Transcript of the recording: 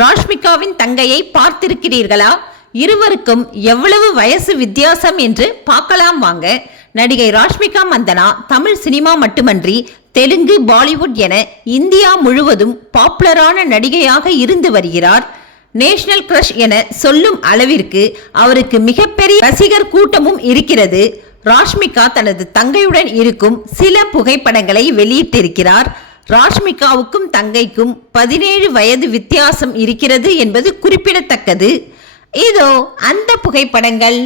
ராஷ்மிகாவின் தங்கையை பார்த்திருக்கிறீர்களா? இருவருக்கும் எவ்வளவு வயசு வித்தியாசம் என்று பார்க்கலாம் வாங்க. நடிகை ராஷ்மிகா மந்தனா தமிழ் சினிமா மட்டுமன்றி தெலுங்கு, பாலிவுட் என இந்தியா முழுவதும் பாப்புலரான நடிகையாக இருந்து வருகிறார். நேஷனல் கிரஷ் என சொல்லும் அளவிற்கு அவருக்கு மிகப்பெரிய ரசிகர் கூட்டமும் இருக்கிறது. ராஷ்மிகா தனது தங்கையுடன் இருக்கும் சில புகைப்படங்களை வெளியிட்டிருக்கிறார். ராஷ்மிகாவுக்கும் தங்கைக்கும் 17 வயது வித்தியாசம் இருக்கிறது என்பது குறிப்பிடத்தக்கது. இதோ அந்த புகைப்படங்கள்.